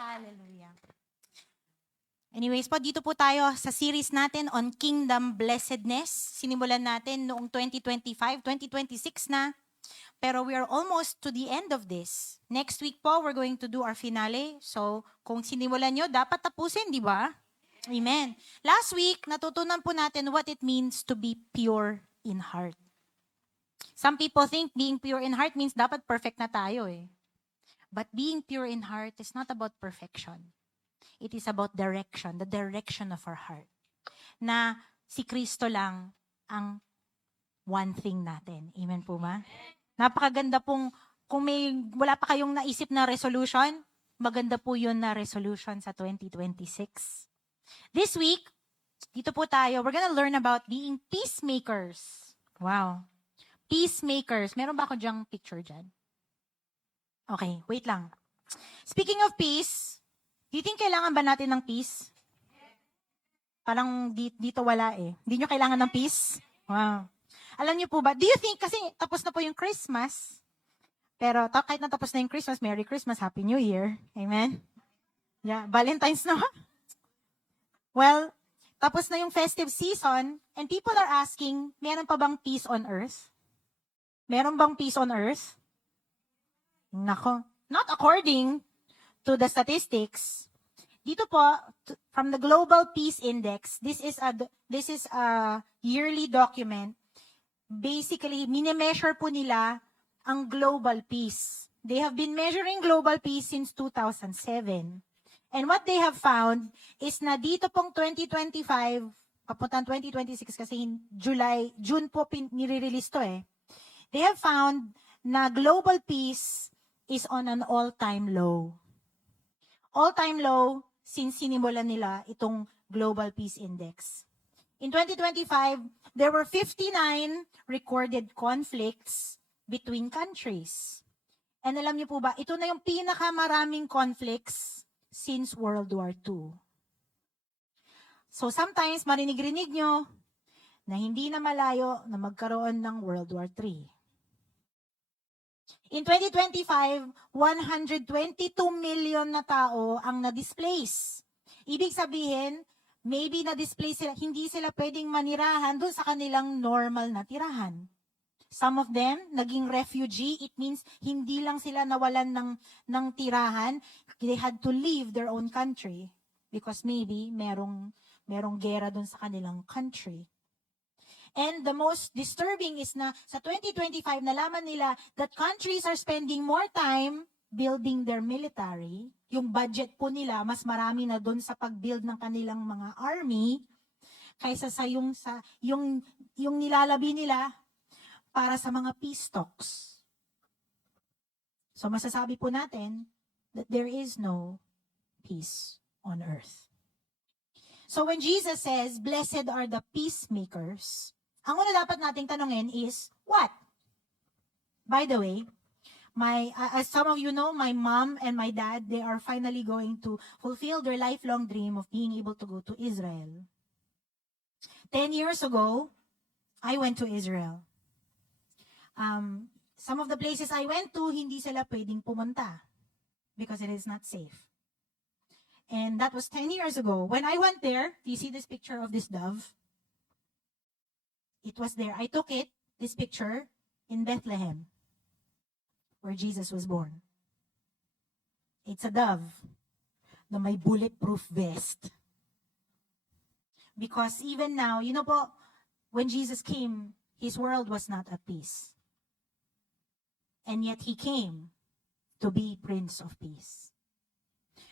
Hallelujah. Anyways po, dito po tayo sa series natin on Kingdom Blessedness. Sinimulan natin noong 2025, 2026 na. Pero we are almost to the end of this. Next week po, we're going to do our finale. So, kung sinimulan nyo, dapat tapusin, di ba? Amen. Last week, natutunan po natin what it means to be pure in heart. Some people think being pure in heart means dapat perfect na tayo eh. But being pure in heart is not about perfection. It is about direction, the direction of our heart. Na si Kristo lang ang one thing natin. Amen po ba? Napakaganda pong, kung wala pa kayong naisip na resolution, maganda po yun na resolution sa 2026. This week, dito po tayo, we're gonna learn about being peacemakers. Wow. Peacemakers. Meron ba ako dyang picture dyan? Okay, wait lang. Speaking of peace, do you think kailangan ba natin ng peace? Parang dito wala eh. Hindi nyo kailangan ng peace? Wow. Alam niyo po ba, do you think, kasi tapos na po yung Christmas, pero kahit natapos na yung Christmas, Merry Christmas, Happy New Year. Amen? Yeah, Valentine's na. Well, tapos na yung festive season, and people are asking, meron pa bang peace on earth? Meron bang peace on earth? Nako, not according to the statistics. Dito po, from the Global Peace Index, this is a yearly document. Basically, mini-measure po nila ang global peace. They have been measuring global peace since 2007. And what they have found is na dito pong 2025, papuntang 2026 kasi June po nire-release to eh. They have found na global peace is on an all-time low. All-time low since sinimulan nila itong Global Peace Index. In 2025, there were 59 recorded conflicts between countries. And alam niyo po ba, ito na yung pinakamaraming conflicts since World War II. So sometimes marinig-rinig nyo na hindi na malayo na magkaroon ng World War III. In 2025, 122 million na tao ang na-displace. Ibig sabihin, maybe na-displace sila, hindi sila pwedeng manirahan doon sa kanilang normal na tirahan. Some of them, naging refugee. It means hindi lang sila nawalan ng tirahan. They had to leave their own country because maybe merong gera doon sa kanilang country. And the most disturbing is na sa 2025, nalaman nila that countries are spending more time building their military. Yung budget po nila, mas marami na doon sa pag-build ng kanilang mga army kaysa sa yung nilalabi nila para sa mga peace talks. So masasabi po natin that there is no peace on earth. So when Jesus says, "Blessed are the peacemakers," ang una dapat nating tanungin is, what? By the way, as some of you know, my mom and my dad, they are finally going to fulfill their lifelong dream of being able to go to Israel. 10 years ago, I went to Israel. Some of the places I went to, hindi sila pwedeng pumunta because it is not safe. And that was 10 years ago. When I went there, do you see this picture of this dove? It was there. I took this picture, in Bethlehem, where Jesus was born. It's a dove na may bulletproof vest. Because even now, you know po, when Jesus came, his world was not at peace. And yet he came to be Prince of Peace.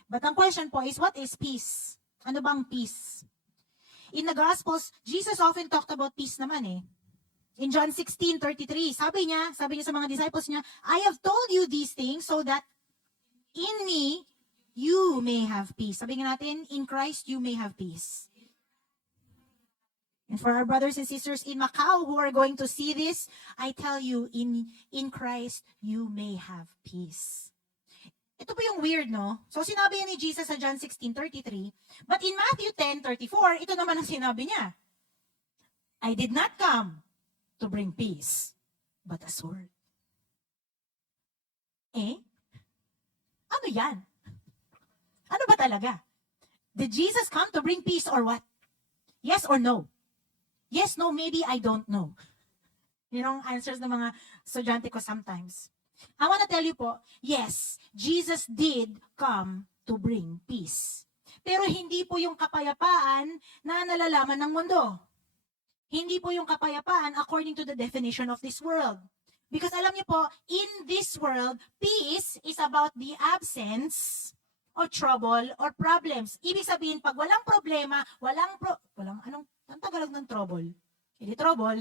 But ang question po is, what is peace? Ano bang peace? In the Gospels, Jesus often talked about peace naman eh. In John 16:33, sabi niya sa mga disciples niya, "I have told you these things so that in me, you may have peace." Sabi nga natin, in Christ, you may have peace. And for our brothers and sisters in Macau who are going to see this, I tell you, in Christ, you may have peace. Ito po yung weird, no? So, sinabi yan ni Jesus sa John 16:33. But in Matthew 10:34, ito naman ang sinabi niya. "I did not come to bring peace, but a sword." Ano yan? Ano ba talaga? Did Jesus come to bring peace or what? Yes or no? Yes, no, maybe, I don't know. Yun ang answers ng mga estudyante ko sometimes. I want to tell you po, yes, Jesus did come to bring peace. Pero hindi po yung kapayapaan na nalalaman ng mundo. Hindi po yung kapayapaan according to the definition of this world. Because alam niyo po, in this world, peace is about the absence of trouble or problems. Ibig sabihin, pag walang problema, anong Tagalog ng trouble? Hindi trouble.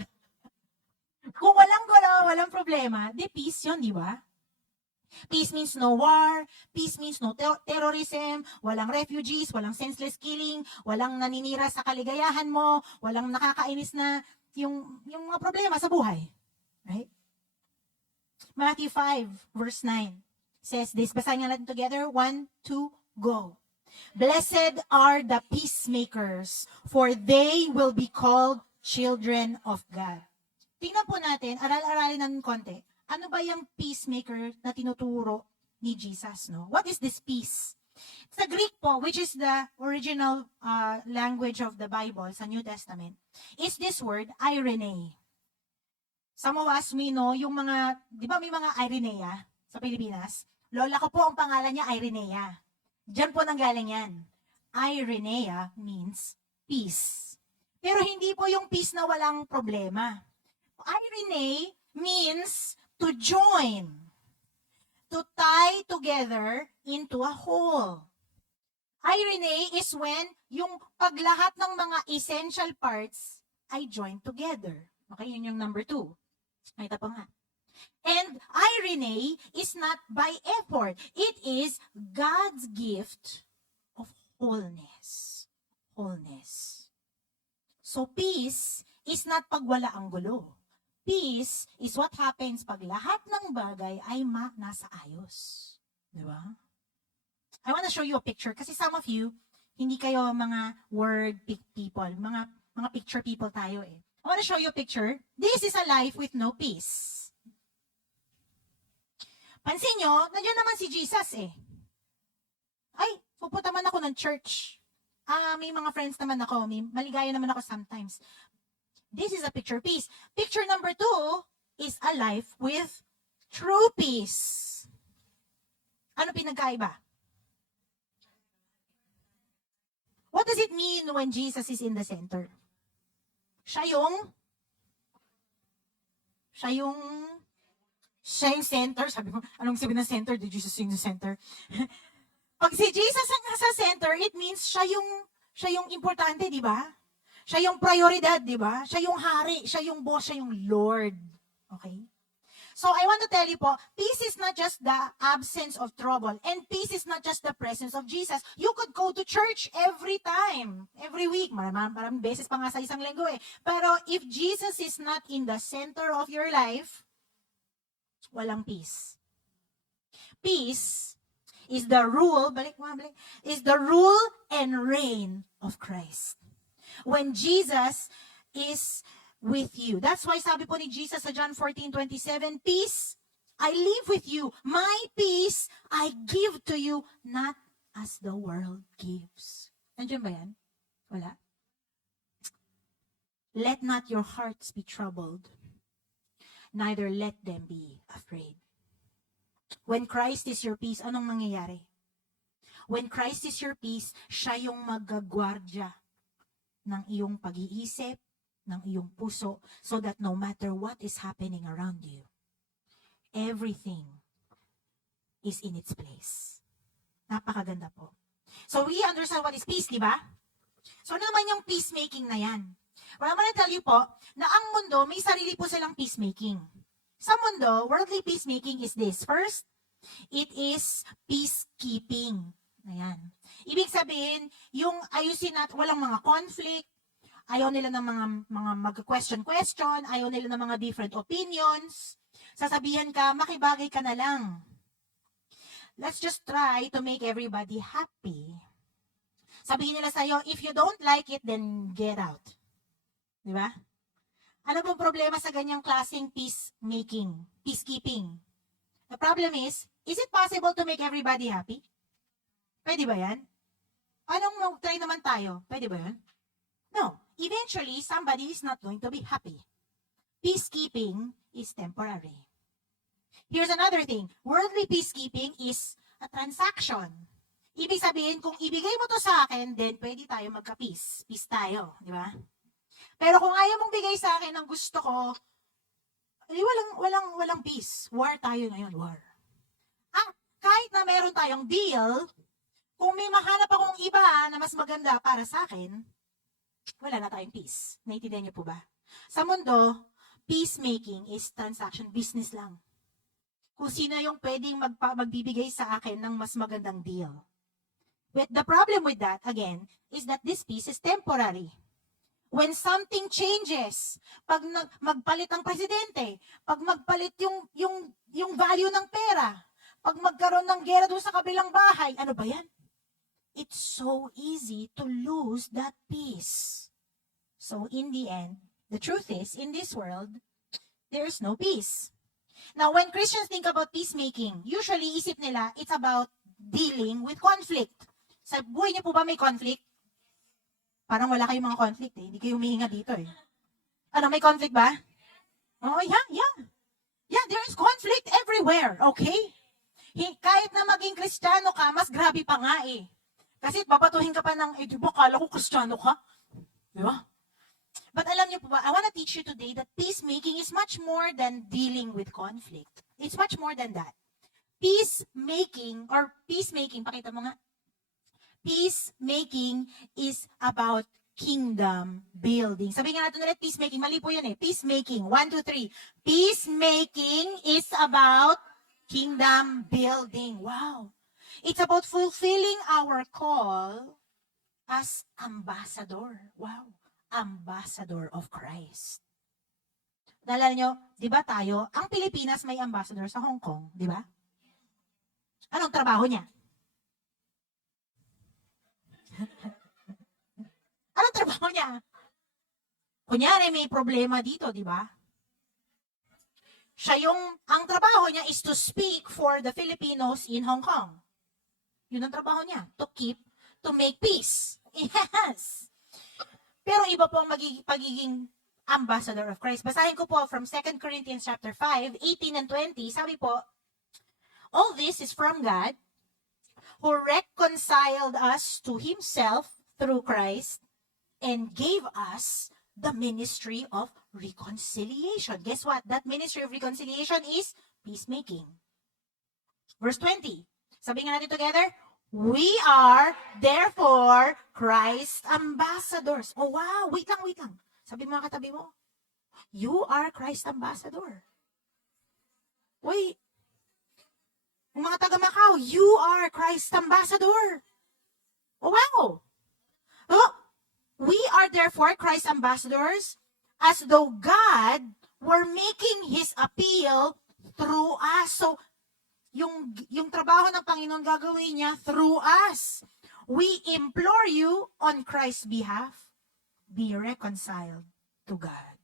Kung walang gulo, walang problema, di peace yun, di ba? Peace means no war, peace means no terrorism, walang refugees, walang senseless killing, walang naninira sa kaligayahan mo, walang nakakainis na yung mga problema sa buhay. Right? Matthew 5, verse 9 says this. Basahin natin together. 1, 2, go. Blessed are the peacemakers, for they will be called children of God. Tingnan po natin, aral-aralin ng konti. Ano ba yung peacemaker na tinuturo ni Jesus? No? What is this peace? Sa Greek po, which is the original language of the Bible sa New Testament, is this word, irene. Some of us, we know, yung mga, di ba may mga Irenea sa Pilipinas? Lola ko po, ang pangalan niya Irenea. Diyan po nanggaling yan. Irenea means peace. Pero hindi po yung peace na walang problema. Irene means to join, to tie together into a whole. Irene is when yung paglahat ng mga essential parts ay join together. Okay, yun yung number 2. May pa nga. And irene is not by effort. It is God's gift of wholeness. Wholeness. So peace is not pag wala ang gulo. Peace is what happens pag lahat ng bagay ay nasa ayos. Di ba? I want to show you a picture kasi some of you, hindi kayo mga word people, mga picture people tayo eh. I want to show you a picture. This is a life with no peace. Pansin nyo, nandiyan naman si Jesus eh. Ay, pupunta man ako ng church. May mga friends naman ako. Maligaya naman ako sometimes. This is a picture peace. Picture number 2 is a life with true peace. Ano pinagkaiba? What does it mean when Jesus is in the center? Siya yung center. Sabi ko, anong sabi ng center? Did Jesus in the center? Pag si Jesus ang nasa center, it means siya yung importante, di ba? Siya yung prioridad, di ba? Siya yung hari, siya yung boss, siya yung Lord. Okay? So I want to tell you po, peace is not just the absence of trouble, and peace is not just the presence of Jesus. You could go to church every time, every week. Maraming beses pa nga sa isang linggo eh. Pero if Jesus is not in the center of your life, walang peace. Peace is the rule, is the rule and reign of Christ. When Jesus is with you. That's why sabi po ni Jesus sa John 14:27, peace I leave with you. My peace I give to you, not as the world gives. Nandiyan ba yan? Wala. Let not your hearts be troubled, neither let them be afraid. When Christ is your peace, anong mangyayari? When Christ is your peace, siya yung magagwardya ng iyong pag-iisip, ng iyong puso, so that no matter what is happening around you, everything is in its place. Napakaganda po. So we understand what is peace, di ba? So ano naman yung peacemaking na yan? Well, I'm gonna tell you po, na ang mundo, may sarili po silang peacemaking. Sa mundo, worldly peacemaking is this. First, it is peacekeeping. Ayan. Ibig sabihin, yung ayusin natin, walang mga conflict, ayaw nila ng mga mag-question, ayaw nila ng mga different opinions. Sasabihan ka, makibagay ka na lang. Let's just try to make everybody happy. Sabihin nila sa'yo, if you don't like it, then get out. Di ba? Ano pong problema sa ganyang klaseng peacekeeping? The problem is it possible to make everybody happy? Pwede ba yan? Anong mag-try naman tayo? Pwede ba yan? No. Eventually, somebody is not going to be happy. Peacekeeping is temporary. Here's another thing. Worldly peacekeeping is a transaction. Ibig sabihin, kung ibigay mo to sa akin, then pwede tayo magka-peace. Peace tayo, di ba? Pero kung ayaw mong bigay sa akin ang gusto ko, walang peace. War tayo ngayon, war. Kahit na meron tayong deal, kung may mahanap akong iba na mas maganda para sa akin, wala na tayong peace. Naintindihan niyo po ba? Sa mundo, peacemaking is transaction business lang. Kung sino yung pwedeng magbibigay sa akin ng mas magandang deal. But the problem with that, again, is that this peace is temporary. When something changes, pag magpalit ang presidente, pag magpalit yung value ng pera, pag magkaroon ng gera doon sa kabilang bahay, ano ba yan? It's so easy to lose that peace. So in the end, the truth is, in this world, there's no peace. Now, when Christians think about peacemaking, usually isip nila, it's about dealing with conflict. Sa buhay niyo po ba may conflict? Parang wala kayong mga conflict eh. Hindi kayo humihinga dito eh. Ano, may conflict ba? Oh, yeah. Yeah, there is conflict everywhere, okay? Kahit na maging Kristiyano ka, mas grabe pa nga eh. Kasi papatuhin ka pa ng, di ba, kala ko Kristiyano ka? Di ba? But alam niyo po ba, I want to teach you today that peacemaking is much more than dealing with conflict. It's much more than that. Peacemaking, pakita mo nga, peacemaking is about kingdom building. Sabi nga natin ulit, peacemaking, mali po yun eh. Peacemaking, 1, 2, 3. Peacemaking is about kingdom building. Wow. It's about fulfilling our call as ambassador. Wow. Ambassador of Christ. Naalala nyo, di ba tayo, ang Pilipinas may ambassador sa Hong Kong, di ba? Anong trabaho niya? Anong trabaho niya? Kunyari may problema dito, di ba? Ang trabaho niya is to speak for the Filipinos in Hong Kong. Yun ang trabaho niya, to make peace. Yes. Pero iba po ang pagiging ambassador of Christ. Basahin ko po from 2 Corinthians chapter 5, 18 and 20. Sabi po, all this is from God, who reconciled us to Himself through Christ and gave us the ministry of reconciliation. Guess what? That ministry of reconciliation is peacemaking. Verse 20. Sabi nga natin together, we are therefore Christ's ambassadors. Oh wow, wait lang. Sabi mo mga katabi mo, you are Christ's ambassador. Wait. Mga taga Macau, you are Christ's ambassador. Oh wow. Oh, we are therefore Christ's ambassadors, as though God were making His appeal through us. So, yung trabaho ng Panginoon gagawin niya through us. We implore you on Christ's behalf, be reconciled to God.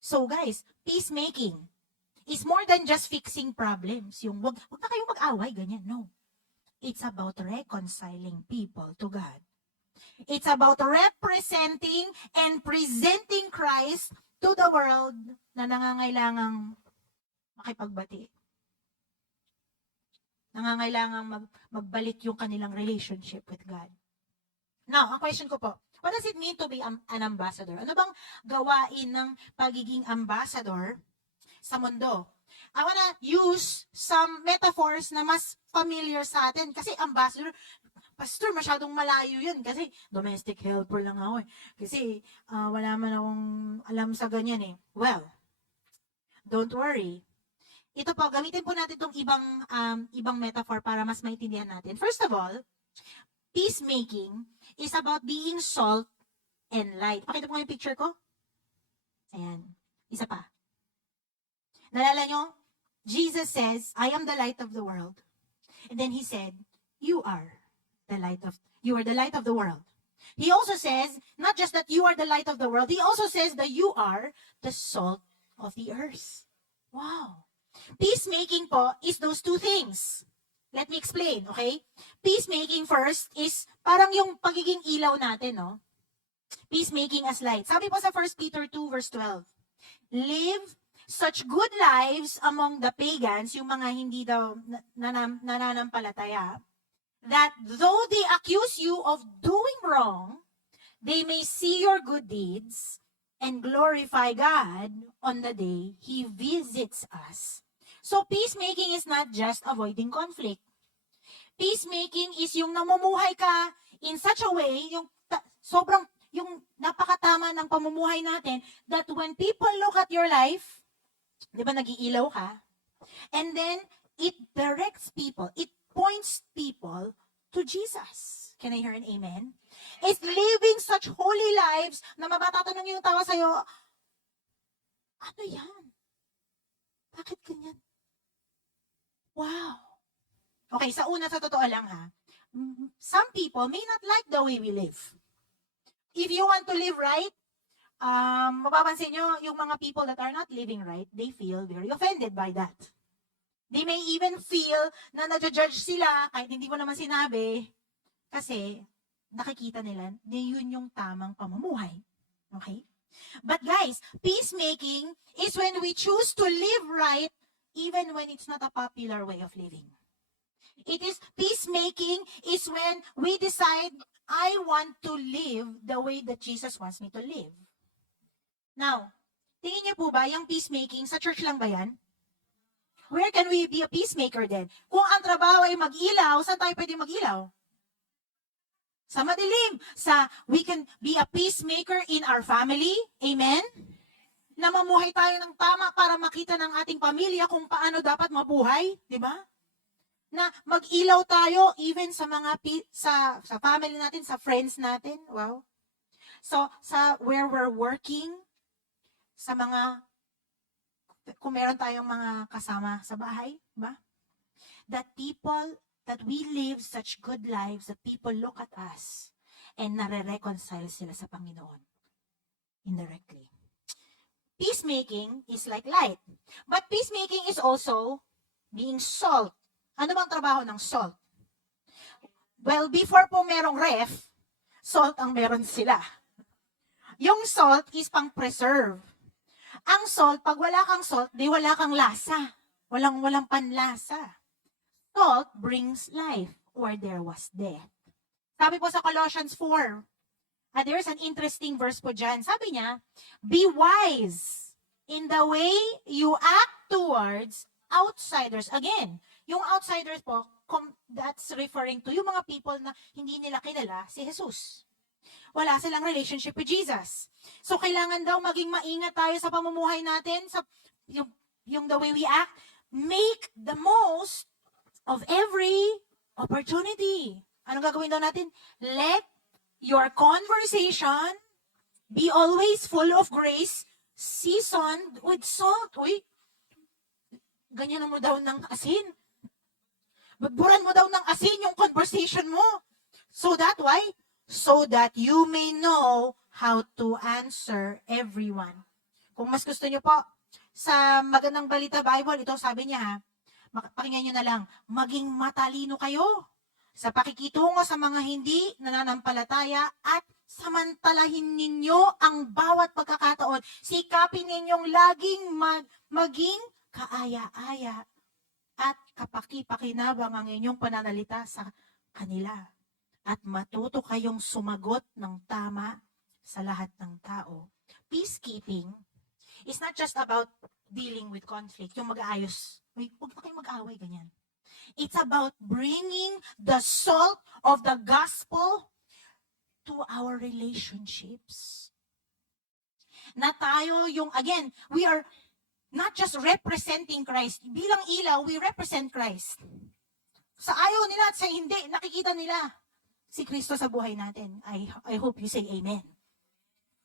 So guys, peacemaking is more than just fixing problems. Yung wag na kayong mag-away, ganyan. No. It's about reconciling people to God. It's about representing and presenting Christ to the world na nangangailangang makipagbati. Nangangailangang magbalik yung kanilang relationship with God. Now, ang question ko po, what does it mean to be an ambassador? Ano bang gawain ng pagiging ambassador sa mundo? I wanna use some metaphors na mas familiar sa atin. Kasi ambassador, pastor, masyadong malayo yun. Kasi domestic helper lang ako eh. Kasi wala man akong alam sa ganyan eh. Well, don't worry. Ito po, gamitin po natin itong ibang metaphor para mas maintindihan natin. First of all, peacemaking is about being salt and light. Pakita mo yung picture ko. Ayan. Isa pa. Nalala nyo? Jesus says, I am the light of the world. And then He said, you are the light of the world. He also says, not just that you are the light of the world, He also says that you are the salt of the earth. Wow. Peacemaking po is those two things. Let me explain, okay? Peacemaking first is parang yung pagiging ilaw natin, no? Peacemaking as light. Sabi po sa 1 Peter 2 verse 12, live such good lives among the pagans, yung mga hindi daw nananampalataya, that though they accuse you of doing wrong, they may see your good deeds and glorify God on the day He visits us. So peacemaking is not just avoiding conflict. Peacemaking is yung namumuhay ka in such a way, yung napakatama ng pamumuhay natin, that when people look at your life, di ba nag-iilaw ka? And then, it directs people, it points people to Jesus. Can I hear an amen? It's living such holy lives na mabatatanong yung tao sa'yo, ano yan? Bakit ganyan? Wow. Okay, sa totoo lang ha. Some people may not like the way we live. If you want to live right, mapapansin nyo, yung mga people that are not living right, they feel very offended by that. They may even feel na na-judge sila kahit hindi mo naman sinabi kasi nakikita nila na yun yung tamang pamumuhay. Okay? But guys, peacemaking is when we choose to live right even when it's not a popular way of living. It is peacemaking is when we decide, I want to live the way that Jesus wants me to live. Now, tingin niyo po ba yung peacemaking sa church lang ba yan? Where can we be a peacemaker then? Kung ang trabaho ay mag-ilaw, saan tayo pwede mag-ilaw? Sa madilim. We can be a peacemaker in our family. Amen? Na mamuhay tayo ng tama para makita ng ating pamilya kung paano dapat mabuhay. Di ba? Na mag-ilaw tayo even sa mga sa family natin, sa friends natin. Wow. So, where we're working, sa mga kung meron tayong mga kasama sa bahay, ba? That we live such good lives that people look at us and nare-reconcile sila sa Panginoon indirectly. Peacemaking is like light. But peacemaking is also being salt. Ano bang trabaho ng salt? Well, before po merong ref, salt ang meron sila. Yung salt is pang-preserve. Ang salt, pag wala kang salt, di wala kang lasa. Walang panlasa. Salt brings life where there was death. Sabi po sa Colossians 4, there's an interesting verse po dyan. Sabi niya, be wise in the way you act towards outsiders. Again, yung outsiders po, that's referring to yung mga people na hindi nila kilala si Jesus. Wala silang relationship with Jesus. So, kailangan daw maging maingat tayo sa pamumuhay natin, sa yung the way we act. Make the most of every opportunity. Anong gagawin daw natin? Let your conversation be always full of grace, seasoned with salt. Uy, ganyan mo daw ng asin. Bagburan mo daw ng asin yung conversation mo. So that why? So that you may know how to answer everyone. Kung mas gusto nyo po, sa Magandang Balita Bible, ito sabi niya ha, pakinggan nyo na lang, maging matalino kayo sa pakikitungo sa mga hindi nananampalataya at samantalahin ninyo ang bawat pagkakataon. Sikapin ninyong laging maging kaaya-aya at kapaki-pakinabang ang inyong pananalita sa kanila. At matuto kayong sumagot ng tama sa lahat ng tao. Peacekeeping is not just about dealing with conflict, yung mag-aayos. Huwag na kayong mag-away, ganyan. It's about bringing the salt of the gospel to our relationships. Na tayo yung, again, we are not just representing Christ. Bilang ilaw, we represent Christ. Sa ayaw nila at sa hindi, nakikita nila si Kristo sa buhay natin. I hope you say amen.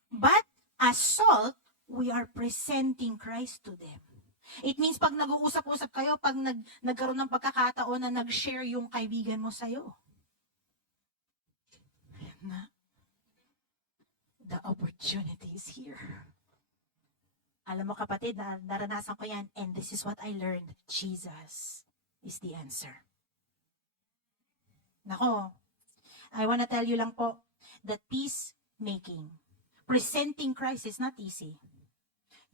But as salt, we are presenting Christ to them. It means pag nag-uusap-usap kayo, pag nagkaroon ng pagkakataon na nag-share yung kaibigan mo sa'yo, na, the opportunity is here. Alam mo kapatid, naranasan ko yan, and this is what I learned. Jesus is the answer. Nako, I wanna tell you lang po that peacemaking, presenting Christ is not easy.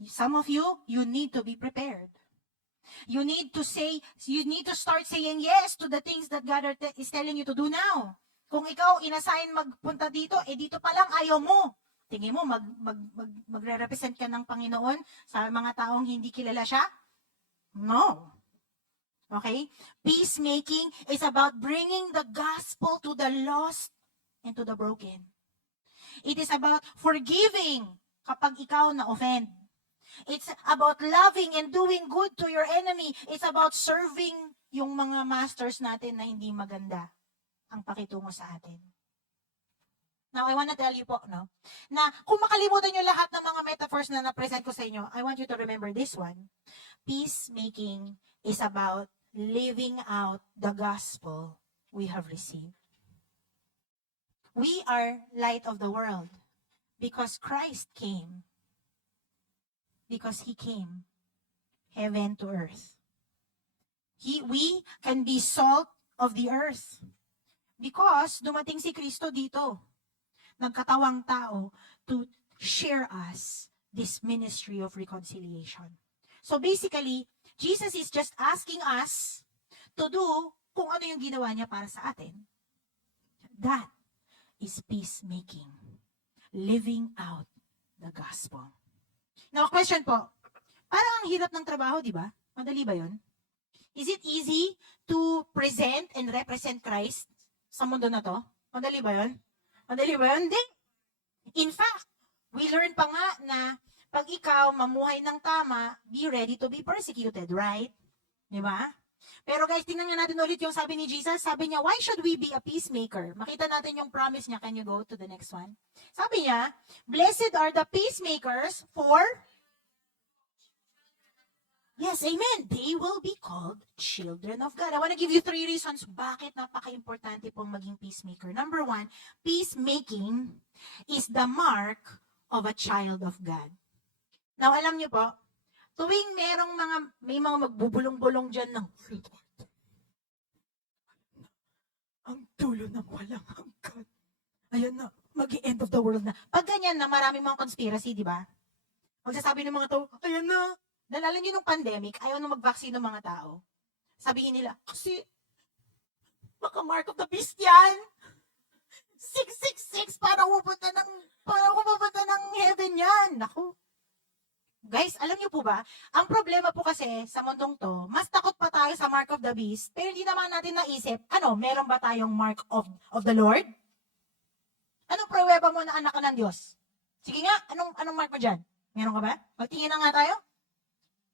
Some of you, you need to be prepared. You need to start saying yes to the things that God is telling you to do now. Kung ikaw inassign magpunta dito, dito pa lang ayaw mo. Tingin mo, magre-represent ka ng Panginoon sa mga taong hindi kilala siya? No. Okay? Peacemaking is about bringing the gospel to the lost and to the broken. It is about forgiving kapag ikaw na-offend. It's about loving and doing good to your enemy. It's about serving yung mga masters natin na hindi maganda ang pakitungo sa atin. Now, I want to tell you po, no, na kung makalimutan nyo lahat ng mga metaphors na na-present ko sa inyo, I want you to remember this one. Peacemaking is about living out the gospel we have received. We are light of the world because Christ came. Because He came heaven to earth. We can be salt of the earth because dumating si Kristo dito, nagkatawang tao to share us this ministry of reconciliation. So basically, Jesus is just asking us to do kung ano yung ginawa niya para sa atin. That is peacemaking. Living out the gospel. Now, question po. Parang ang hirap ng trabaho, di ba? Madali ba yun? Is it easy to present and represent Christ sa mundo na to? Madali ba yun? Madali ba yun? Hindi. In fact, we learn pa nga na pag ikaw mamuhay ng tama, be ready to be persecuted, right? Di ba? Pero guys, tingnan nga natin ulit yung sabi ni Jesus. Sabi niya, why should we be a peacemaker? Makita natin yung promise niya. Can you go to the next one? Sabi niya, blessed are the peacemakers for... Yes, amen. They will be called children of God. I want to give you 3 reasons bakit napaka-importante pong maging peacemaker. Number 1, peacemaking is the mark of a child of God. Now, alam niyo po, tuwing may mga magbubulong-bulong dyan ng ang dulo ng walang hanggan. Ayan na, mag-end of the world na. Pag ganyan na, maraming mga conspiracy, di ba? Magsasabi ng mga tao, ayan na. Nalala niyo nung pandemic, ayaw na mag-vaccine ng mga tao. Sabihin nila, kasi, baka mark of the beast yan. 666, para pupunta ng heaven yan. Naku. Guys, alam niyo po ba, ang problema po kasi sa mundong to, mas takot pa tayo sa mark of the beast, pero hindi naman natin naisip, meron ba tayong mark of the Lord? Anong pruweba mo na anak ka ng Diyos? Sige nga, anong mark mo dyan? Meron ka ba? Magtingin na nga tayo.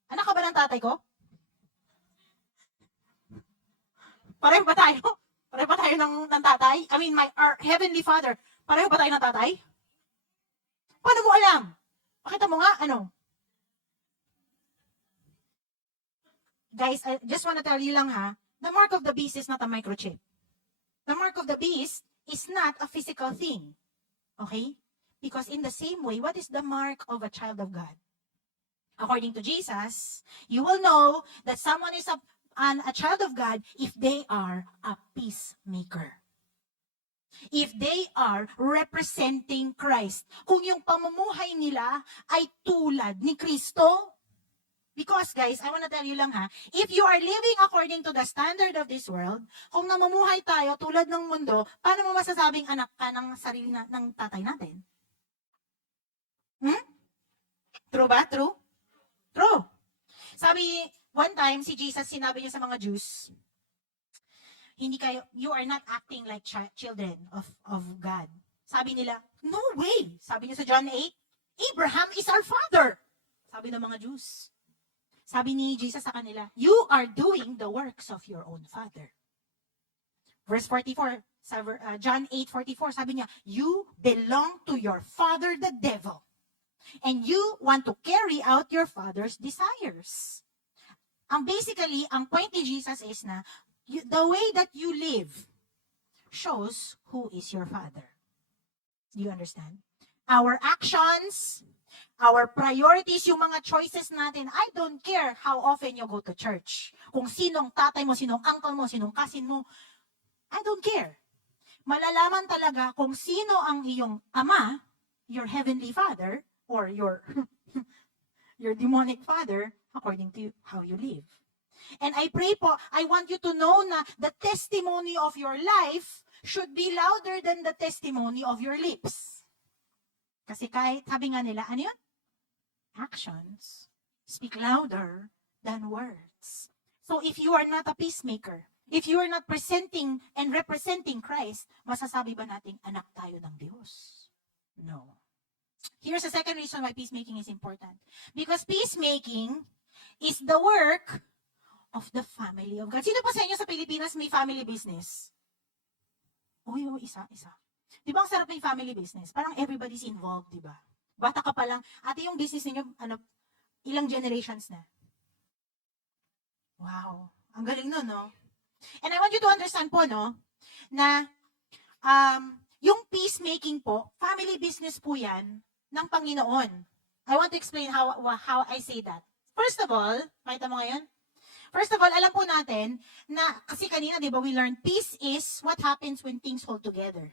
Anak ka ba ng tatay ko? Pareho ba tayo? Pareho ba tayo ng tatay? I mean, our Heavenly Father, pareho ba tayo ng tatay? Paano mo alam? Pakita mo nga, Guys, I just want to tell you lang the mark of the beast is not a microchip. The mark of the beast is not a physical thing. Okay? Because in the same way, what is the mark of a child of God? According to Jesus, you will know that someone is a child of God if they are a peacemaker. If they are representing Christ. Kung yung pamumuhay nila ay tulad ni Kristo. Because guys, I want to tell you lang if you are living according to the standard of this world, kung namumuhay tayo tulad ng mundo, paano mo masasabing anak ka ng sarili ng tatay natin? True ba? True? True. Sabi, one time, si Jesus, sinabi niya sa mga Jews, you are not acting like children of God. Sabi nila, no way. Sabi niya sa John 8, Abraham is our father. Sabi ng mga Jews. Sabi ni Jesus sa kanila, you are doing the works of your own father. Verse 44, John 8:44, sabi niya, you belong to your father, the devil. And you want to carry out your father's desires. Basically, ang point ni Jesus is na, the way that you live shows who is your father. Do you understand? Our actions, our priorities, yung mga choices natin, I don't care how often you go to church. Kung sinong tatay mo, sinong uncle mo, sinong cousin mo, I don't care. Malalaman talaga kung sino ang iyong ama, your heavenly father, or your your demonic father, according to how you live. And I pray po, I want you to know na the testimony of your life should be louder than the testimony of your lips. Kasi kahit, sabi nga nila, ano yun? Actions speak louder than words. So if you are not a peacemaker, if you are not presenting and representing Christ, masasabi ba nating anak tayo ng Diyos? No. Here's the second reason why peacemaking is important. Because peacemaking is the work of the family of God. Sino pa sa inyo sa Pilipinas may family business? Uy, isa. Di ba ang sarap ng family business? Parang everybody's involved, di ba? Bata ka pa lang, ate yung business ninyo, ilang generations na? Wow. Ang galing nun, no? And I want you to understand po, no, na yung peacemaking po, family business po yan ng Panginoon. I want to explain how I say that. First of all, makita mo ngayon? First of all, alam po natin na, kasi kanina, di ba, we learned peace is what happens when things hold together.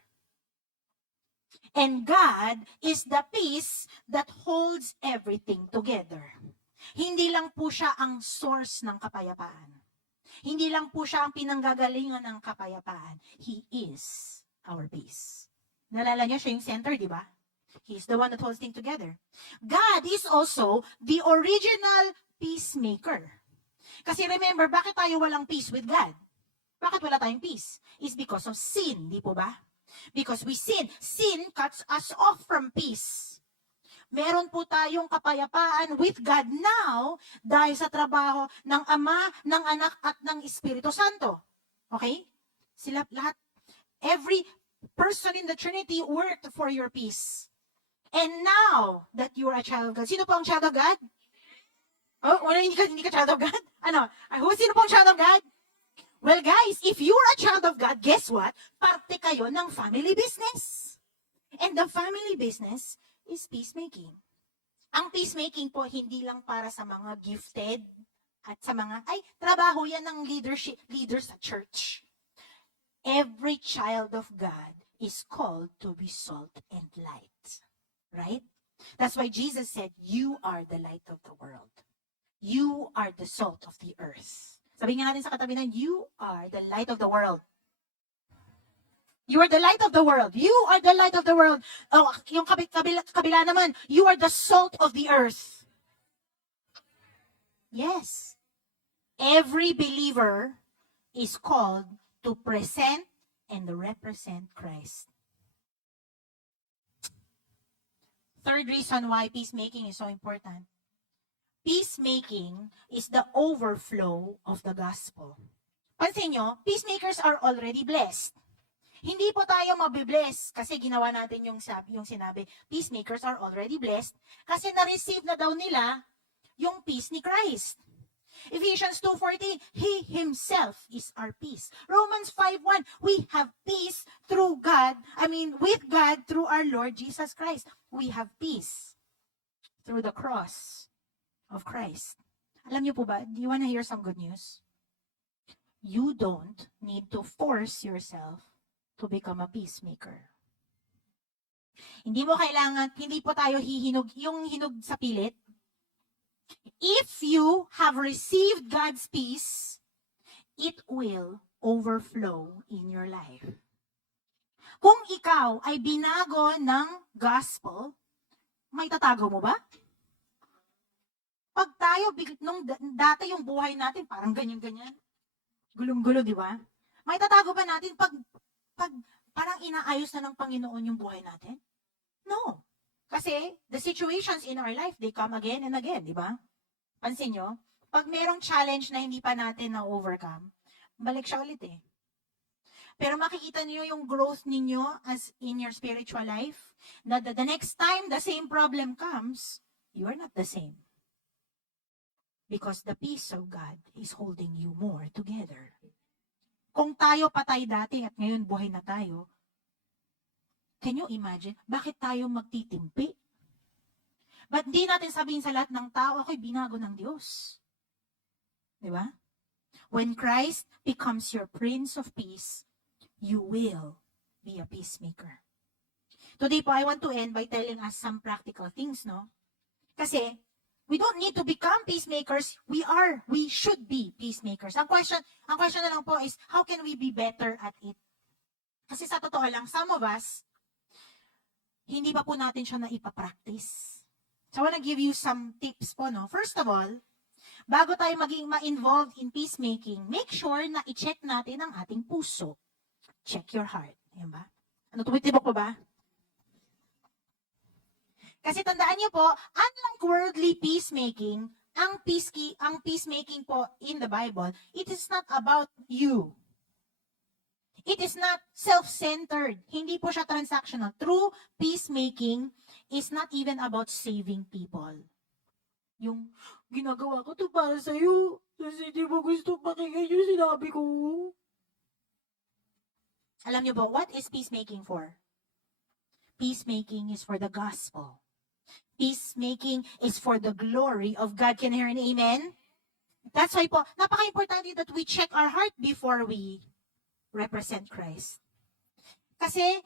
And God is the peace that holds everything together. Hindi lang po siya ang source ng kapayapaan. Hindi lang po siya ang pinanggagalingan ng kapayapaan. He is our peace. Nalala niyo siya yung center, di ba? He's the one that holds things together. God is also the original peacemaker. Kasi remember, bakit tayo walang peace with God? Bakit wala tayong peace? It's because of sin, di po ba? Because we sin. Sin cuts us off from peace. Meron po tayong kapayapaan with God now dahil sa trabaho ng Ama, ng Anak, at ng Espiritu Santo. Okay? Sila lahat, every person in the Trinity worked for your peace. And now that you are a child of God, sino po ang child of God? Oh, hindi ka child of God? Sino po ang child of God? Well, guys, if you're a child of God, guess what? Parte kayo ng family business. And the family business is peacemaking. Ang peacemaking po, hindi lang para sa mga gifted at sa mga, trabaho yan ng leaders sa church. Every child of God is called to be salt and light. Right? That's why Jesus said, you are the light of the world. You are the salt of the earth. Sabihin nga natin sa katabi na, you are the light of the world. You are the light of the world. You are the light of the world. Oh, yung kabila naman, you are the salt of the earth. Yes. Every believer is called to present and represent Christ. Third reason why peacemaking is so important. Peacemaking is the overflow of the gospel. Pansin nyo, peacemakers are already blessed. Hindi po tayo mabibless kasi ginawa natin yung sinabi, peacemakers are already blessed kasi na-receive na daw nila yung peace ni Christ. Ephesians 2:14, He Himself is our peace. Romans 5:1, we have peace with God through our Lord Jesus Christ. We have peace through the cross of Christ. Alam niyo po ba, do you want to hear some good news? You don't need to force yourself to become a peacemaker. Hindi po tayo hihinog, yung hinog sa pilit. If you have received God's peace, it will overflow in your life. Kung ikaw ay binago ng gospel, may tatago mo ba? Pag tayo, nung dati yung buhay natin, parang ganyan-ganyan. Gulong-gulo, di ba? May tatago ba natin pag parang inaayos na ng Panginoon yung buhay natin? No. Kasi the situations in our life, they come again and again, di ba? Pansin nyo, pag merong challenge na hindi pa natin na-overcome, balik siya ulit eh. Pero makikita niyo yung growth ninyo as in your spiritual life, na the next time the same problem comes, you are not the same. Because the peace of God is holding you more together. Kung tayo patay dati at ngayon buhay na tayo, can you imagine, bakit tayo magtitimpi? But di natin sabihin sa lahat ng tao, ako'y binago ng Diyos. Di ba? When Christ becomes your Prince of Peace, you will be a peacemaker. Today po, I want to end by telling us some practical things, no? Kasi, we don't need to become peacemakers. We should be peacemakers. Ang question na lang po is, how can we be better at it? Kasi sa totoo lang, some of us, hindi pa po natin siya na ipapractice. So I want to give you some tips po, no? First of all, bago tayo maging ma-involved in peacemaking, make sure na i-check natin ang ating puso. Check your heart. Yan ba? Ano, tumitibok po ba? Kasi tandaan niyo po, unlike worldly peacemaking, ang peacemaking po in the Bible, it is not about you. It is not self-centered. Hindi po siya transactional. True peacemaking is not even about saving people. Yung ginagawa ko to para sa'yo, kasi hindi mo gusto pakinggan yung sinabi ko. Alam niyo ba, what is peacemaking for? Peacemaking is for the gospel. Peacemaking is for the glory of God. Can you hear an amen? That's why po, napaka-importante that we check our heart before we represent Christ. Kasi,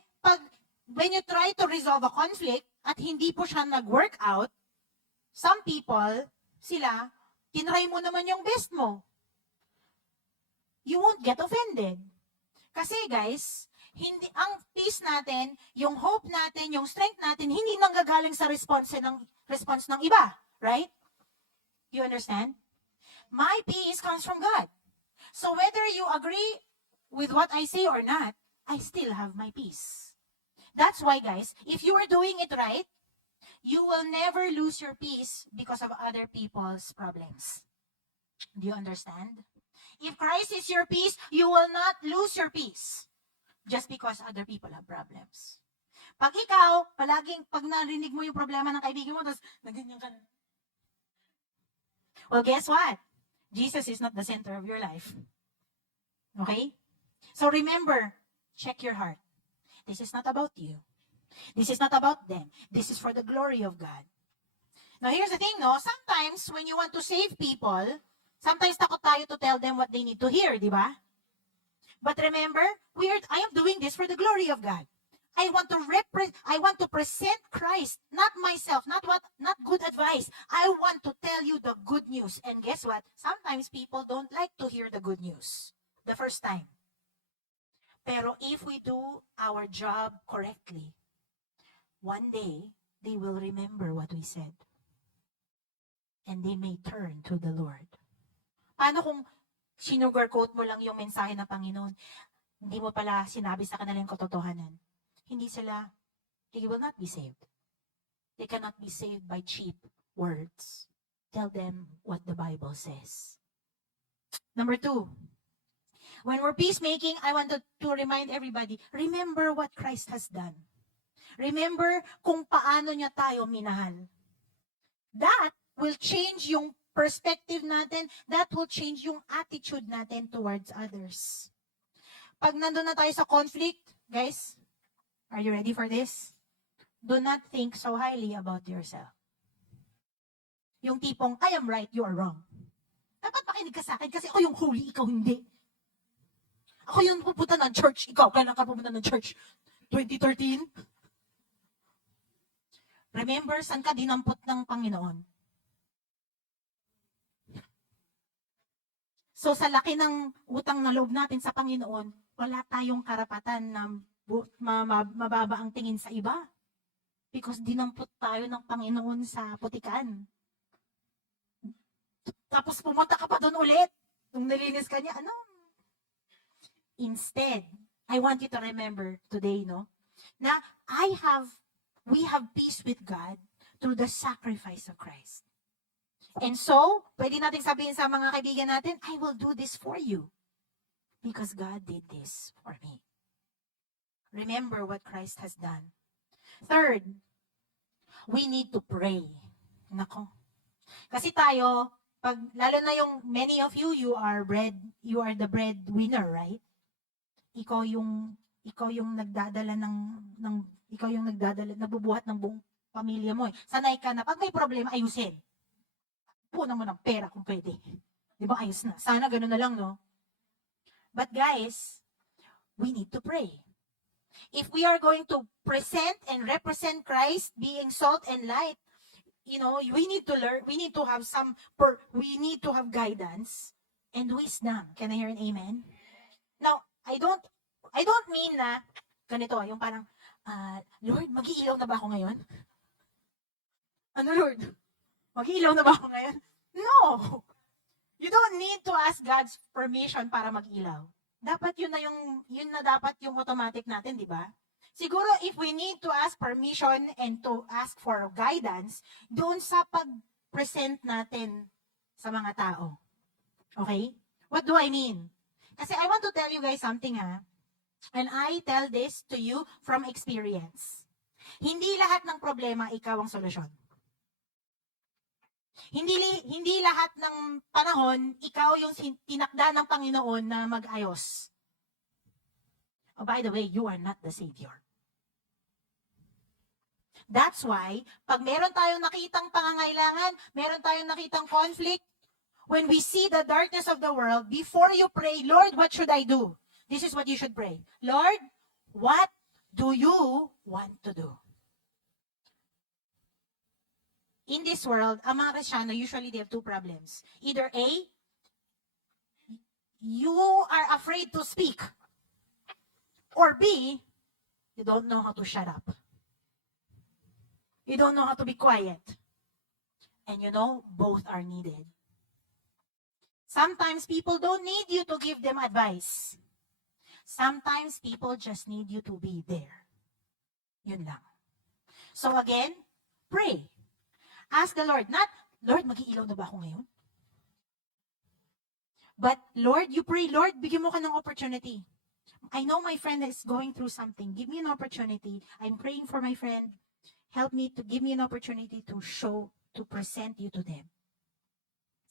when you try to resolve a conflict at hindi po siya nag-work out, some people, sila, tinry mo naman yung best mo. You won't get offended. Kasi guys, ang peace natin, yung hope natin, yung strength natin, hindi nanggagaling sa response ng iba. Right? You understand? My peace comes from God. So whether you agree with what I say or not, I still have my peace. That's why, guys, if you are doing it right, you will never lose your peace because of other people's problems. Do you understand? If Christ is your peace, you will not lose your peace just because other people have problems. Pag ikaw, pag narinig mo yung problema ng kaibigan mo, tapos naganyan ka. Well, guess what? Jesus is not the center of your life. Okay? So remember, check your heart. This is not about you. This is not about them. This is for the glory of God. Now, here's the thing, no? Sometimes, when you want to save people, sometimes takot tayo to tell them what they need to hear, di ba? But remember, I am doing this for the glory of God. I want to present Christ, not myself, not good advice. I want to tell you the good news. And guess what? Sometimes people don't like to hear the good news the first time. Pero if we do our job correctly, one day, they will remember what we said. And they may turn to the Lord. Paano kung sinugarcoat mo lang yung mensahe ng Panginoon? Hindi mo pala sinabi sa kanila yung katotohanan. They will not be saved. They cannot be saved by cheap words. Tell them what the Bible says. Number 2, when we're peacemaking, I want to remind everybody, remember what Christ has done. Remember kung paano niya tayo minahal. That will change yung perspective natin. That will change yung attitude natin towards others. Pag nandun na tayo sa conflict, guys, are you ready for this? Do not think so highly about yourself. Yung tipong, I am right, you are wrong. Dapat makinig ka sa akin kasi ako yung holy, ikaw hindi. Ako yung pupunta ng church, ikaw kailan ka pupunta ng church? 2013? Remember, saan ka dinampot ng Panginoon? So sa laki ng utang na loob natin sa Panginoon, wala tayong karapatan na mababa ang tingin sa iba. Because dinampot tayo ng Panginoon sa putikan. Tapos pumunta ka pa doon ulit. Nung nalinis ka niya, ano? Instead, I want you to remember today, no? Na we have peace with God through the sacrifice of Christ. And so, pwede natin sabihin sa mga kaibigan natin, I will do this for you. Because God did this for me. Remember what Christ has done. Third, we need to pray. Nako. Kasi tayo, lalo na yung many of you, you are the breadwinner, right? Ikaw yung nagdadala nabubuhat ng buong pamilya mo. Sanay ka na, pag may problema, ayusin. Punan mo ng pera kung pwede. Di ba, ayos na. Sana gano'n na lang, no? But guys, we need to pray. If we are going to present and represent Christ being salt and light, we need to learn, we need to have we need to have guidance and wisdom. Can I hear an amen? Now, I don't mean na ganito, yung parang, Lord, mag-iilaw na ba ako ngayon? Ano, Lord? Mag-iilaw na ba ako ngayon? No! You don't need to ask God's permission para mag-ilaw. Dapat yun na dapat yung automatic natin, di ba? Siguro if we need to ask permission and to ask for guidance, doon sa pag-present natin sa mga tao. Okay? What do I mean? Kasi I want to tell you guys something, ha? And I tell this to you from experience. Hindi lahat ng problema ikaw ang solusyon. Hindi lahat ng panahon ikaw yung tinakda ng Panginoon na mag-ayos. Oh, by the way, you are not the Savior. That's why, pag meron tayong nakitang pangangailangan, meron tayong nakitang conflict, when we see the darkness of the world, before you pray, Lord, what should I do? This is what you should pray. Lord, what do you want to do? In this world, ang mga Kristiyano, usually they have two problems. Either A, you are afraid to speak. Or B, you don't know how to shut up. You don't know how to be quiet. And both are needed. Sometimes people don't need you to give them advice. Sometimes people just need you to be there. Yun lang. So again, pray. Ask the Lord, not, Lord, mag-iilaw na ba ako ngayon? But, Lord, you pray, Lord, bigyan mo ka ng opportunity. I know my friend is going through something. Give me an opportunity. I'm praying for my friend. Help me to give me an opportunity to present you to them.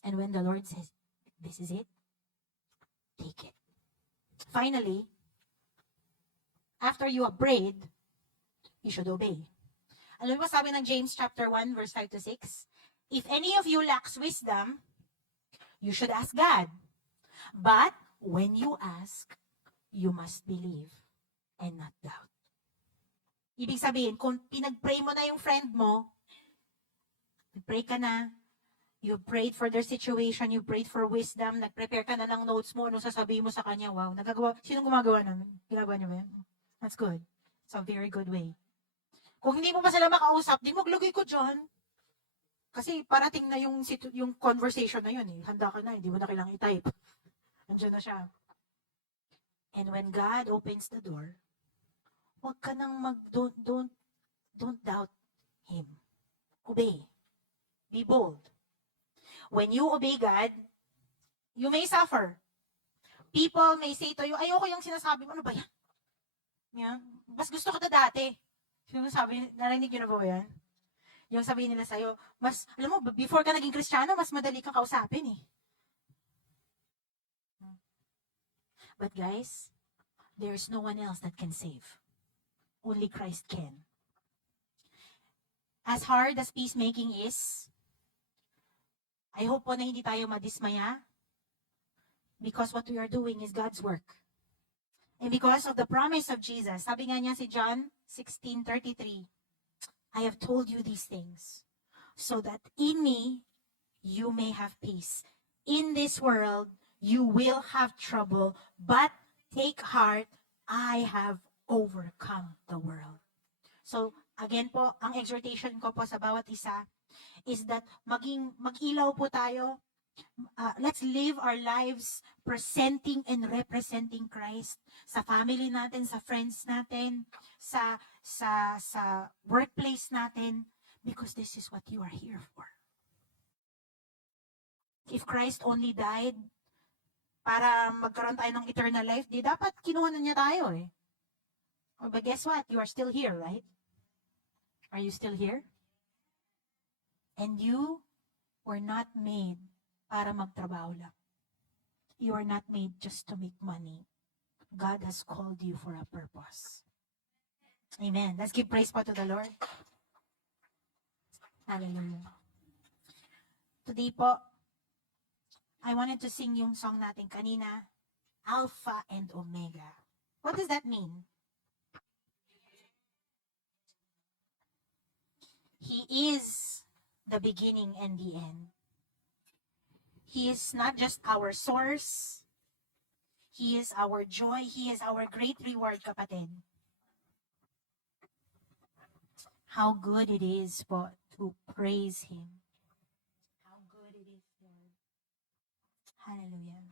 And when the Lord says, this is it, take it. Finally, after you have prayed, you should obey. Alam mo sabi ng James chapter 1 verse 5 to 6? If any of you lacks wisdom, you should ask God. But when you ask, you must believe and not doubt. Ibig sabihin, kung pinag-pray mo na yung friend mo, pray ka na, you prayed for their situation, you prayed for wisdom, nag-prepare ka na ng notes mo, ano sasabihin mo sa kanya, wow, sinong gumagawa nun? Ginagawa niyo ba yan? That's good. It's a very good way. Kung hindi mo pa sila makausap, di maglagay ko dyan. Kasi parating na yung conversation na yun eh. Handa ka na, hindi mo na kailangang i-type. Nandiyan na siya. And when God opens the door, huwag ka nang don't doubt Him. Obey. Be bold. When you obey God, you may suffer. People may say to you, ayoko yung sinasabi mo, ano ba yan? Yeah? Mas gusto ko na dati. Sino sabi, narinig yun na ba yan? Yung sabihin nila sa'yo, alam mo, before ka naging Kristiyano, mas madali kang kausapin eh. But guys, there's no one else that can save. Only Christ can. As hard as peacemaking is, I hope po na hindi tayo madismaya because what we are doing is God's work. And because of the promise of Jesus, sabi nga niya si John 16:33, I have told you these things so that in me you may have peace. In this world you will have trouble, but take heart, I have overcome the world. So again po, ang exhortation ko po sa bawat isa is that mag-ilaw po tayo. Let's live our lives presenting and representing Christ sa family natin, sa friends natin, sa workplace natin, because this is what you are here for. If Christ only died para magkaroon tayo ng eternal life, di dapat kinuha na niya tayo eh. But guess what? You are still here, right? Are you still here? And you were not made para magtrabaho lang. You are not made just to make money. God has called you for a purpose. Amen. Let's give praise po to the Lord. Hallelujah. Today po, I wanted to sing yung song natin kanina, Alpha and Omega. What does that mean? He is the beginning and the end. He is not just our source. He is our joy. He is our great reward, kapatid. How good it is po to praise Him. How good it is, Lord. Hallelujah.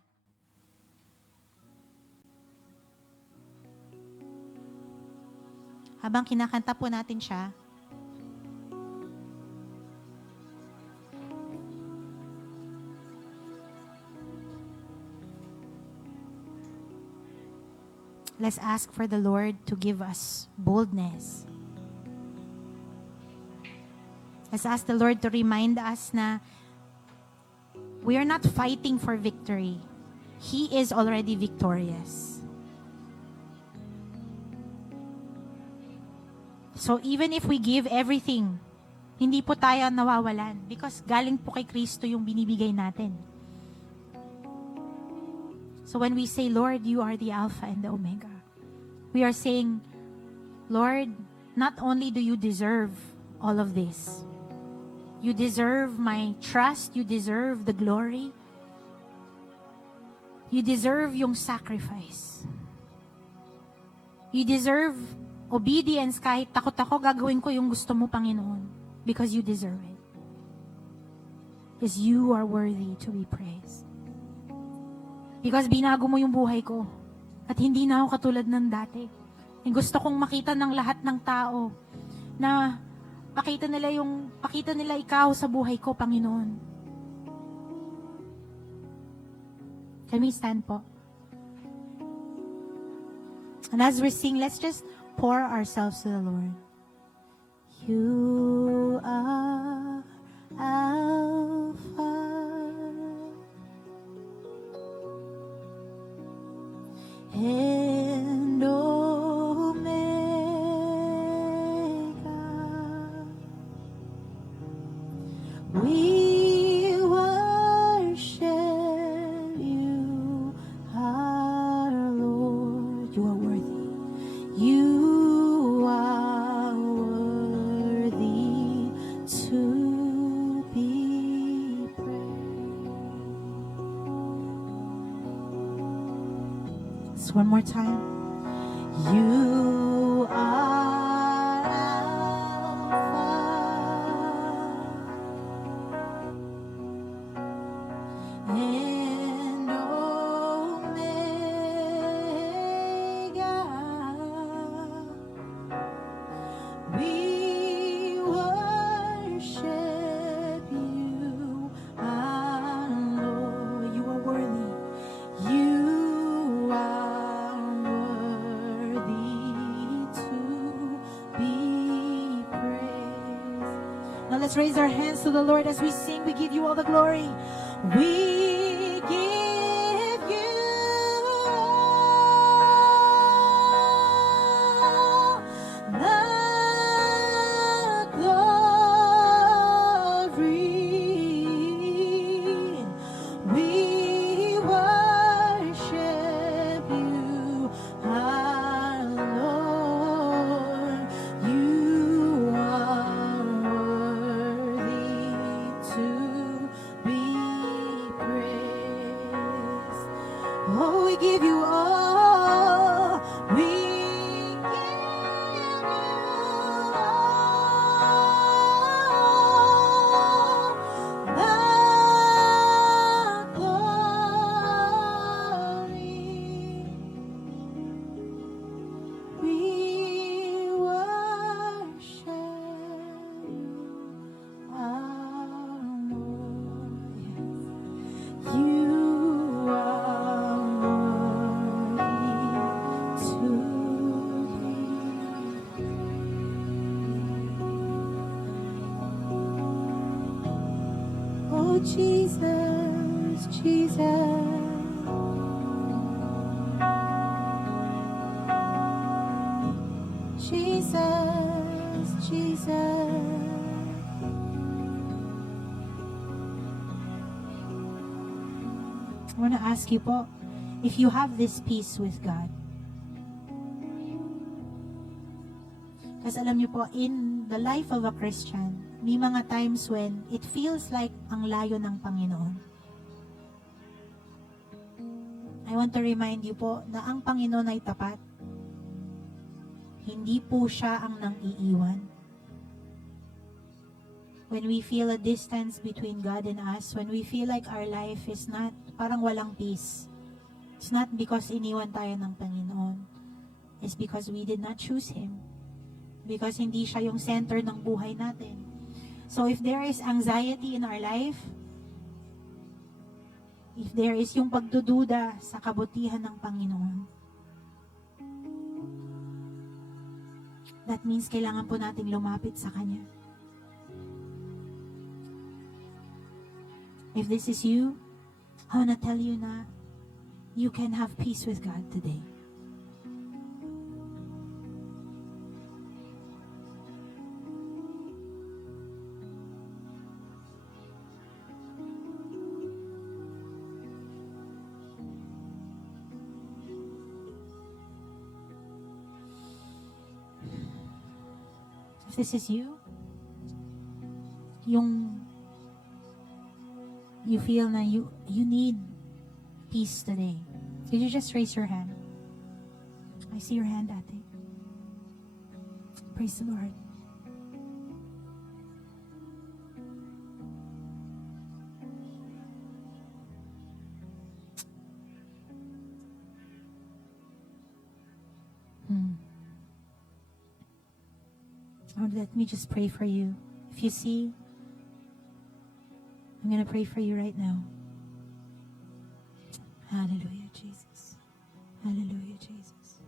Habang kinakanta po natin siya, let's ask for the Lord to give us boldness. Let's ask the Lord to remind us na we are not fighting for victory. He is already victorious. So even if we give everything, hindi po tayo nawawalan because galing po kay Kristo yung binibigay natin. So when we say, Lord, you are the Alpha and the Omega, we are saying, Lord, not only do you deserve all of this, you deserve my trust, you deserve the glory, you deserve yung sacrifice. You deserve obedience kahit takot ako, gagawin ko yung gusto mo, Panginoon, because you deserve it. Because you are worthy to be praised. Because binago mo yung buhay ko at hindi na ako katulad ng dati. Gusto kong makita ng lahat ng tao na pakita nila ikaw sa buhay ko, Panginoon. Can we stand po? And as we sing, let's just pour ourselves to the Lord. You are Alpha and Omega. We worship you, our Lord. You are worthy. You are worthy to be praised. One more time. You are Alpha and Omega. We worship you, our Lord. You are worthy. You are worthy to be praised. Now let's raise our hands to the Lord as we sing. We give you all the glory. We give you all the glory. We worship you, our Lord. You are worthy to be praised. Oh, we give you all. We give you all the glory. We worship you, our Lord. Yes. You are worthy to be. Oh, Jesus, Jesus. Jesus, Jesus. I want to ask you po, if you have this peace with God, Kasi alam niyo po, in the life of a Christian, may mga times when it feels like ang layo ng Panginoon. I want to remind you po na ang Panginoon ay tapat. Hindi po siya ang nang iiwan. When we feel a distance between God and us, when we feel like our life is not, parang walang peace, it's not because iniwan tayo ng Panginoon. It's because we did not choose Him. Because hindi siya yung center ng buhay natin. So if there is anxiety in our life, if there is yung pagdududa sa kabutihan ng Panginoon, that means kailangan po nating lumapit sa Kanya. If this is you, I wanna tell you na you can have peace with God today. If this is you, you feel na you need peace today, could you just raise your hand? I see your hand, ate. Praise the Lord. Let me just pray for you. If you see, I'm going to pray for you right now. Hallelujah, Jesus. Hallelujah, Jesus.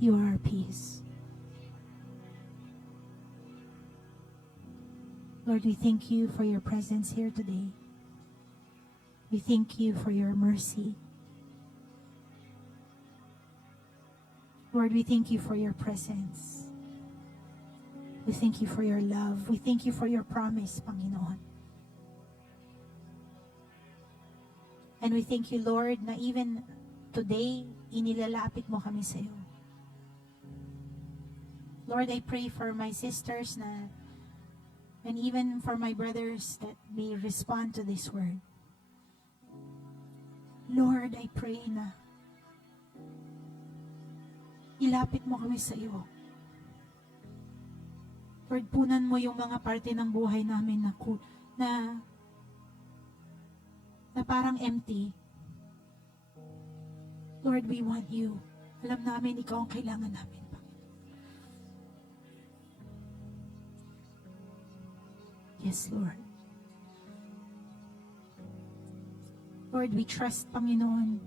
You are our peace. Lord, we thank you for your presence here today. We thank you for your mercy. Lord, we thank you for your presence. We thank you for your love. We thank you for your promise, Panginoon. And we thank you, Lord, na even today, inilalapit mo kami sa iyo. Lord, I pray for my sisters and even for my brothers that may respond to this word. Lord, I pray na ilapit mo kami sa iyo. Lord, punan mo yung mga parte ng buhay namin na parang empty. Lord, we want you. Alam namin, ikaw ang kailangan namin, Panginoon. Yes, Lord. Lord, we trust, Panginoon,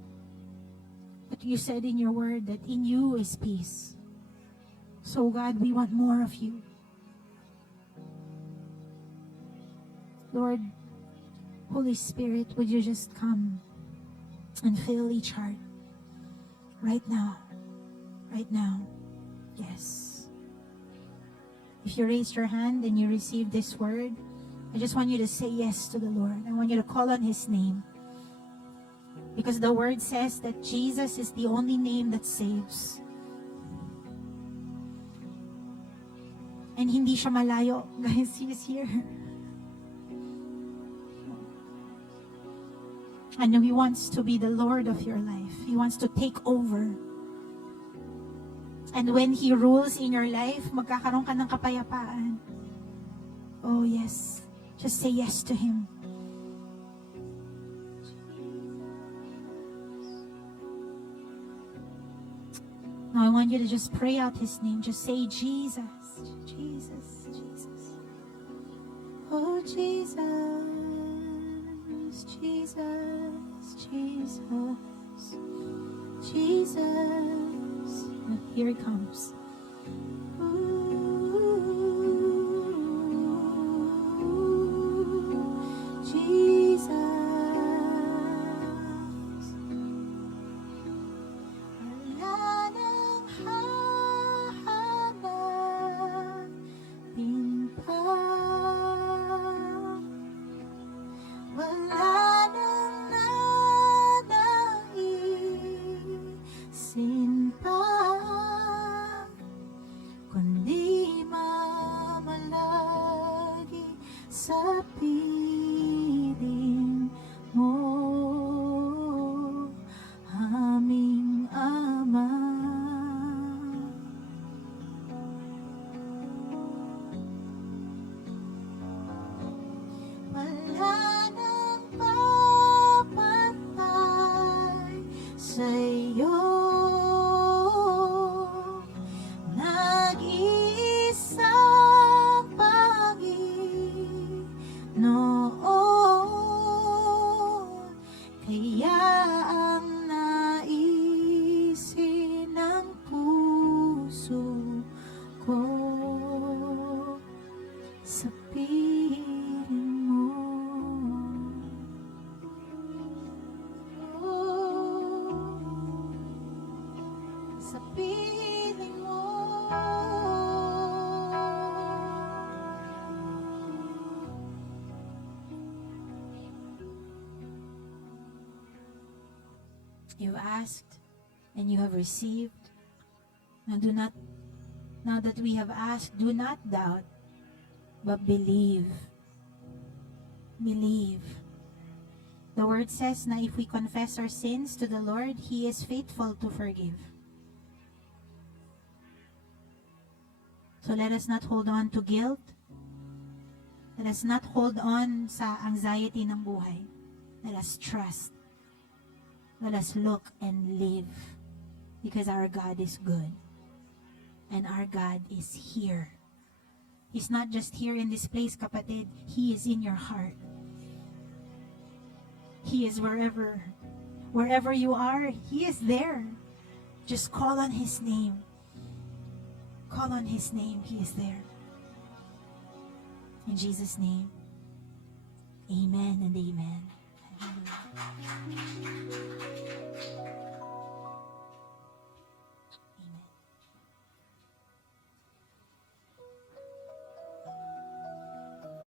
that you said in your word that in you is peace. So, God, we want more of you. Lord, Holy Spirit, would you just come and fill each heart right now? Right now. Yes. If you raised your hand and you received this word, I just want you to say yes to the Lord. I want you to call on His name. Because the word says that Jesus is the only name that saves. And hindi siya malayo. Guys, He is here. And He wants to be the Lord of your life. He wants to take over. And when He rules in your life, magkakaroon ka ng kapayapaan. Oh yes. Just say yes to Him. Now I want you to just pray out His name. Just say Jesus. Jesus. Jesus. Oh Jesus. Jesus, Jesus, Jesus. Here He comes. Jesus. Wala nang hahanapin pa. Wala sin pa, kundi sa piling mo, aming Ama. Wala nang papantay sa'yo, nag-iisang Panginoon, kaya ang naisin ng puso ko sa piling mo. Sa piling mo. You asked and you have received. Now that we have asked, do not doubt, but believe. Believe. The word says na if we confess our sins to the Lord, He is faithful to forgive. So let us not hold on to guilt. Let us not hold on sa anxiety ng buhay. Let us trust. Let us look and live. Because our God is good. And our God is here. He's not just here in this place, kapatid. He is in your heart. He is wherever you are, He is there. Just call on His name. Call on His name, He is there. In Jesus' name, amen and amen. Hallelujah.